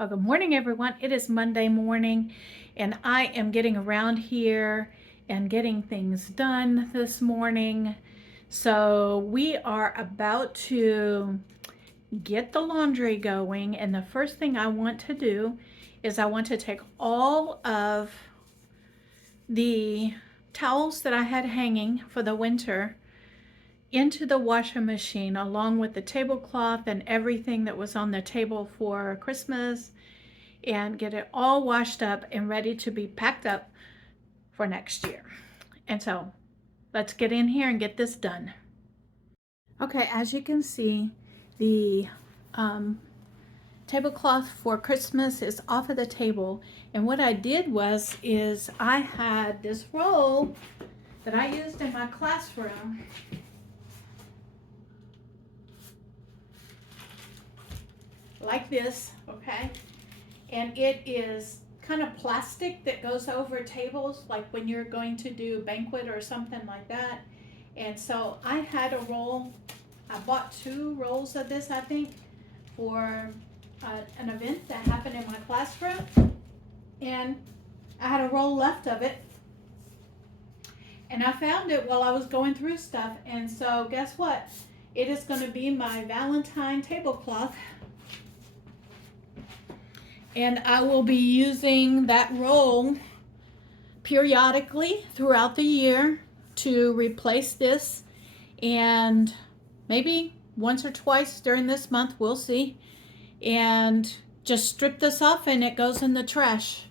Well, good morning, everyone. It is Monday morning, and I am getting around here and getting things done this morning. So we are about to get the laundry going, and the first thing I want to do is I want to take all of the towels that I had hanging for the winter into the washing machine, along with the tablecloth and everything that was on the table for Christmas, and get it all washed up and ready to be packed up for next year. And so let's get in here and get this done. Okay, as you can see, the tablecloth for Christmas is off of the table. And what I did is I had this roll that I used in my classroom. Like this, okay? And it is kind of plastic that goes over tables, like when you're going to do a banquet or something like that. And so I had a roll. I bought 2 rolls of this, I think, for an event that happened in my classroom. And I had a roll left of it. And I found it while I was going through stuff. And so guess what? It is going to be my Valentine tablecloth. And I will be using that roll periodically throughout the year to replace this, and maybe once or twice during this month, we'll see. And just strip this off and it goes in the trash.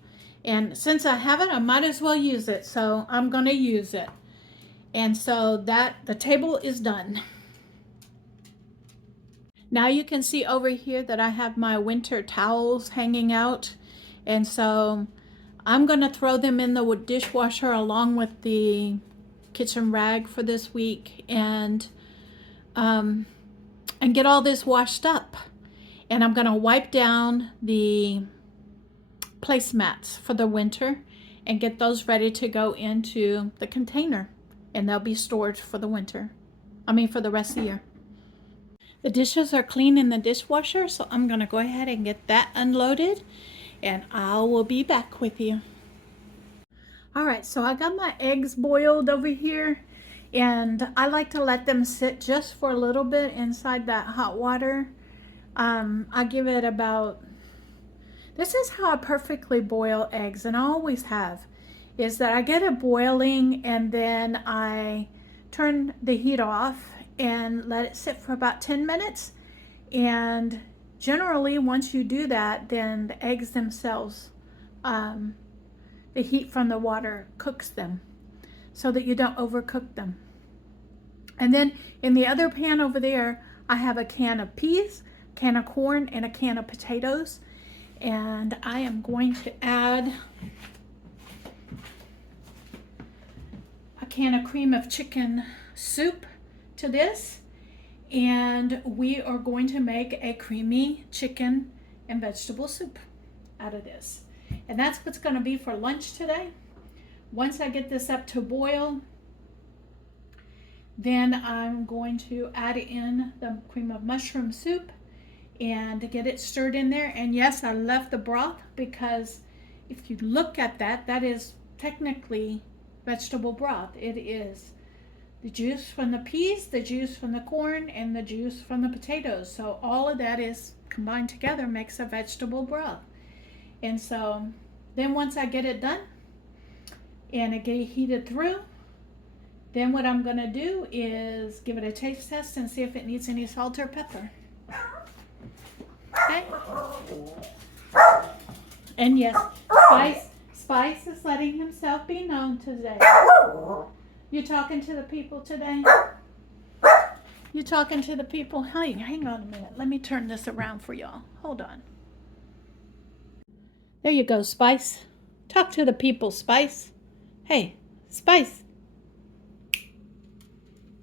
And since I have it, I might as well use it, so I'm going to use it. And so the table is done. Now you can see over here that I have my winter towels hanging out, and so I'm going to throw them in the dishwasher along with the kitchen rag for this week, and get all this washed up. And I'm going to wipe down the placemats for the winter and get those ready to go into the container, and they'll be stored for the winter. For the rest of the year. The dishes are clean in the dishwasher, so I'm going to go ahead and get that unloaded, and I will be back with you. All right, so I got my eggs boiled over here, and I like to let them sit just for a little bit inside that hot water. I give it this is how I perfectly boil eggs, and I always have, is that I get it boiling and then I turn the heat off and let it sit for about 10 minutes. And generally, once you do that, then the eggs themselves, the heat from the water cooks them so that you don't overcook them. And then in the other pan over there, I have a can of peas, a can of corn, and a can of potatoes. And I am going to add a can of cream of chicken soup to this, and we are going to make a creamy chicken and vegetable soup out of this. And that's what's going to be for lunch today. Once I get this up to boil, then I'm going to add in the cream of mushroom soup and get it stirred in there. And yes, I left the broth, because if you look at that, that is technically vegetable broth. It is the juice from the peas, the juice from the corn, and the juice from the potatoes. So all of that is combined together, makes a vegetable broth. And so then once I get it done and it get heated through, then what I'm going to do is give it a taste test and see if it needs any salt or pepper. Okay? And yes, Spice is letting himself be known today. You talking to the people today? You talking to the people? Hang on a minute. Let me turn this around for y'all. Hold on. There you go, Spice. Talk to the people, Spice. Hey, Spice.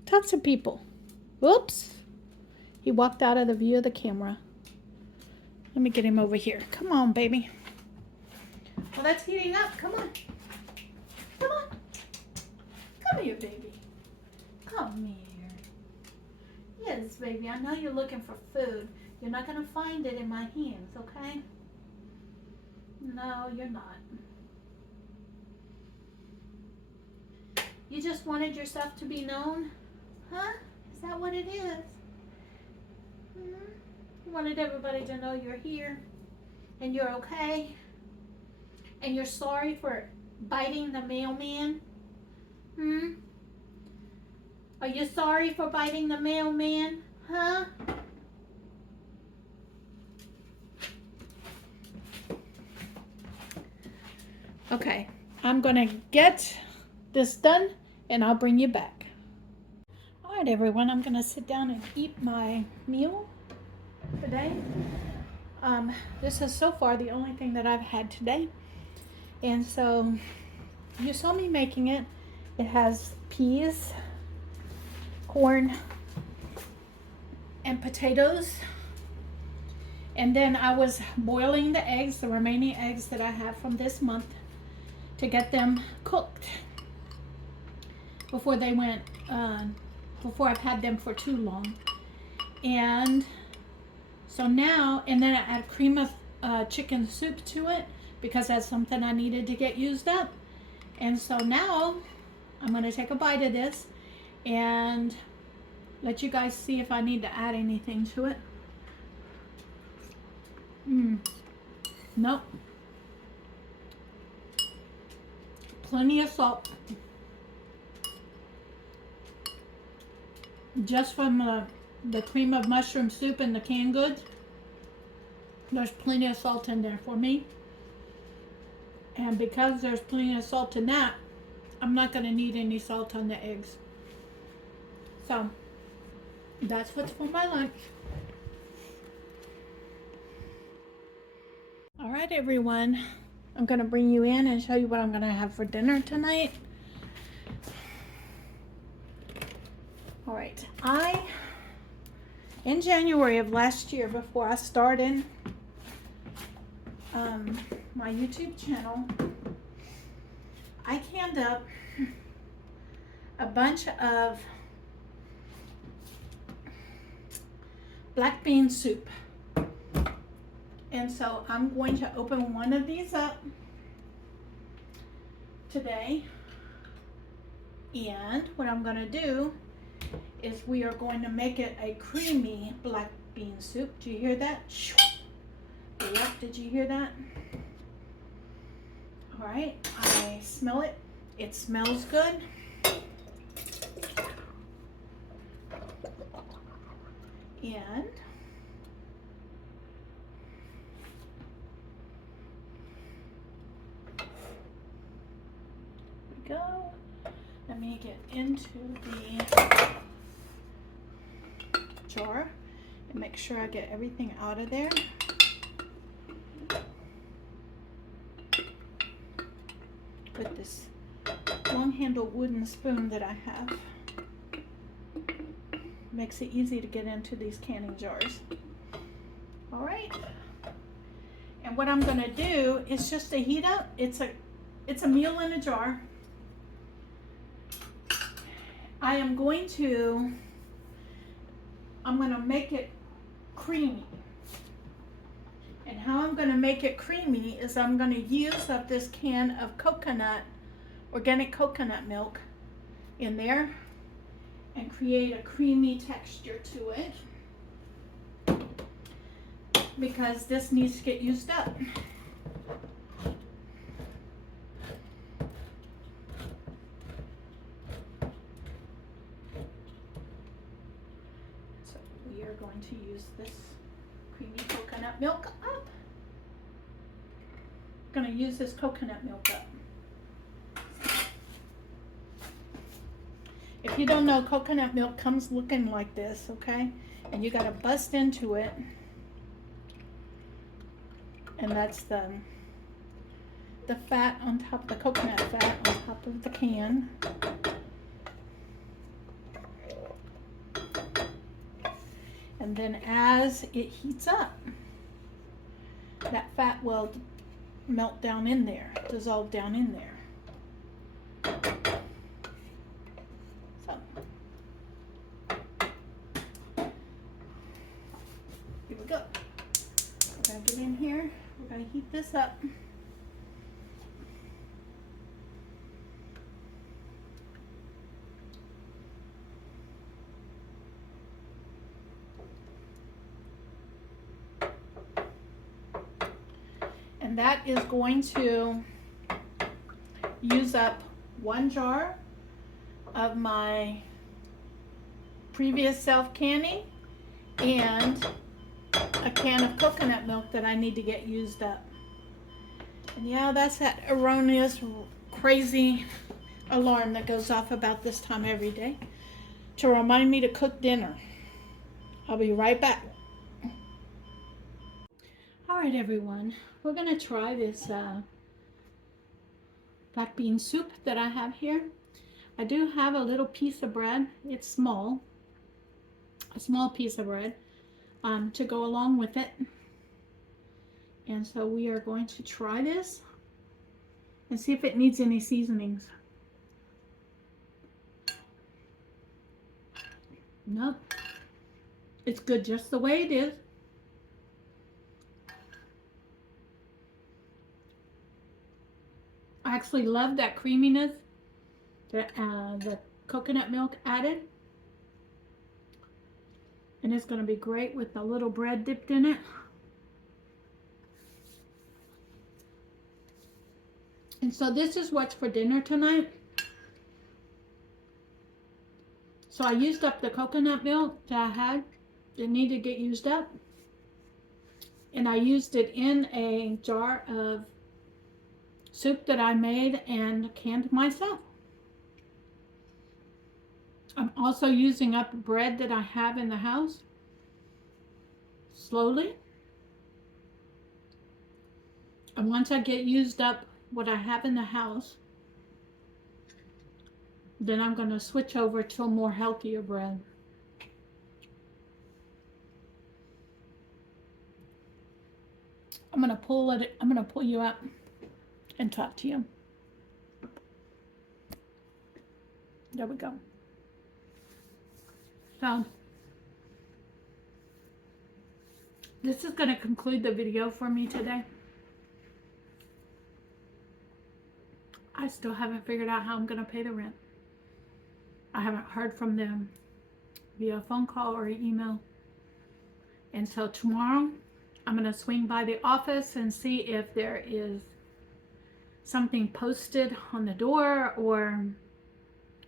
Talk to people. Whoops. He walked out of the view of the camera. Let me get him over here. Come on, baby. Well, that's heating up. Come on. Come on. Come here, baby. Come here. Yes, baby. I know you're looking for food. You're not going to find it in my hands, okay? No, you're not. You just wanted yourself to be known? Huh? Is that what it is? You wanted everybody to know you're here and you're okay? And you're sorry for biting the mailman? Are you sorry for biting the mailman? Huh? Okay, I'm gonna get this done and I'll bring you back. All right, everyone, I'm gonna sit down and eat my meal today. This is so far the only thing that I've had today. And so you saw me making it. It has peas, corn, and potatoes. And then I was boiling the eggs, the remaining eggs that I have from this month, to get them cooked before they went, before I've had them for too long. And so now, and then I add cream of chicken soup to it because that's something I needed to get used up. And so now I'm going to take a bite of this and let you guys see if I need to add anything to it. Nope. Plenty of salt. Just from the cream of mushroom soup and the canned goods. There's plenty of salt in there for me. And because there's plenty of salt in that, I'm not going to need any salt on the eggs. So, that's what's for my lunch. All right, everyone. I'm going to bring you in and show you what I'm going to have for dinner tonight. All right. In January of last year, before I started my YouTube channel, I canned up a bunch of black bean soup. And so I'm going to open one of these up today. And what I'm going to do is we are going to make it a creamy black bean soup. Do you hear that? Yep, did you hear that? All right, I smell it. It smells good. And go. Let me get into the jar and make sure I get everything out of there. With this long-handled wooden spoon that I have. Makes it easy to get into these canning jars. All right. And what I'm going to do is just to heat up. It's a meal in a jar. I'm going to make it creamy. And how I'm going to make it creamy is I'm going to use up this can of organic coconut milk in there and create a creamy texture to it because this needs to get used up. So we are going to use this creamy coconut milk up. I'm going to use this coconut milk up. If you don't know, coconut milk comes looking like this, okay? And you got to bust into it. And that's the fat on top, the coconut fat on top of the can. And then as it heats up, that fat will melt down in there, dissolve down in there. So, here we go. We're gonna get in here, we're gonna heat this up. And that is going to use up 1 jar of my previous self-canning and a can of coconut milk that I need to get used up. And yeah, that's that erroneous, crazy alarm that goes off about this time every day to remind me to cook dinner. I'll be right back. All right, everyone, we're gonna try this black bean soup that I have here. I do have a little piece of bread. It's small, a small piece of bread to go along with it. And so we are going to try this and see if it needs any seasonings. Nope, it's good just the way it is. I actually love that creaminess that the coconut milk added. And it's going to be great with the little bread dipped in it. And so this is what's for dinner tonight. So I used up the coconut milk that I had. It needed to get used up. And I used it in a jar of soup that I made and canned myself. I'm also using up bread that I have in the house slowly. And once I get used up what I have in the house, then I'm going to switch over to a more healthier bread. I'm going to pull you up and talk to you. There we go. So this is going to conclude the video for me today. I still haven't figured out how I'm going to pay the rent. I haven't heard from them via phone call or email. And so tomorrow I'm going to swing by the office and see if there is something posted on the door or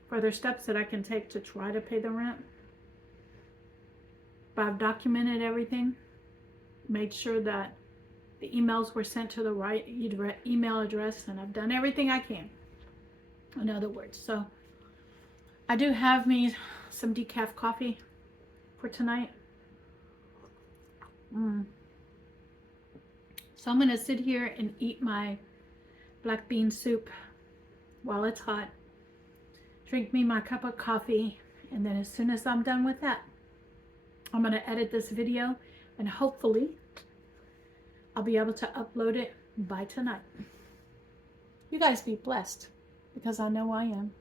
further steps that I can take to try to pay the rent. But I've documented everything, made sure that the emails were sent to the right email address, and I've done everything I can, in other words. So I do have me some decaf coffee for tonight. So I'm going to sit here and eat my black bean soup while it's hot, drink me my cup of coffee, and then as soon as I'm done with that, I'm going to edit this video, and hopefully I'll be able to upload it by tonight. You guys be blessed, because I know I am.